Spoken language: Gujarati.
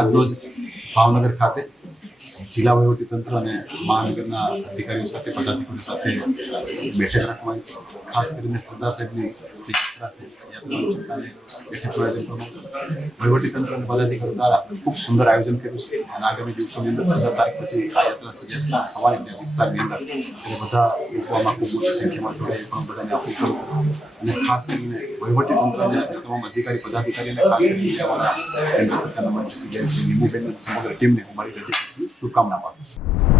આજરોજ ભાવનગર ખાતે જિલ્લા વહીવટીતંત્ર અને મહાનગરના અધિકારીઓ સાથે પદાધિકારીઓ સાથે બેઠક રાખવાની ખાસ કરીને સરદાર સાહેબની જે યાત્રા છે યાત્રાનું સરકારે બેઠકનું આયોજન કરવામાં વહીવટીતંત્ર અને પદાધિકારીઓ દ્વારા ખૂબ સુંદર આયોજન કર્યું છે અને આગામી દિવસોની અંદર 15 તારીખ પછી આ યાત્રા સજ્જતા થવાની છે વિસ્તારની અંદર એટલે બધા લોકો આમાં ખૂબ મોટી સંખ્યામાં જોડાય પણ બધાને અપીલ કરું અને ખાસ કરીને વહીવટીતંત્ર અને તમામ અધિકારી પદાધિકારીને ખાસ કરીને અમારા કેન્દ્ર સરકારના મંત્રી શ્રી નીમુબેન સમગ્ર ટીમને હું મારી હૃદયથી શુભકામના પાઠવું છું.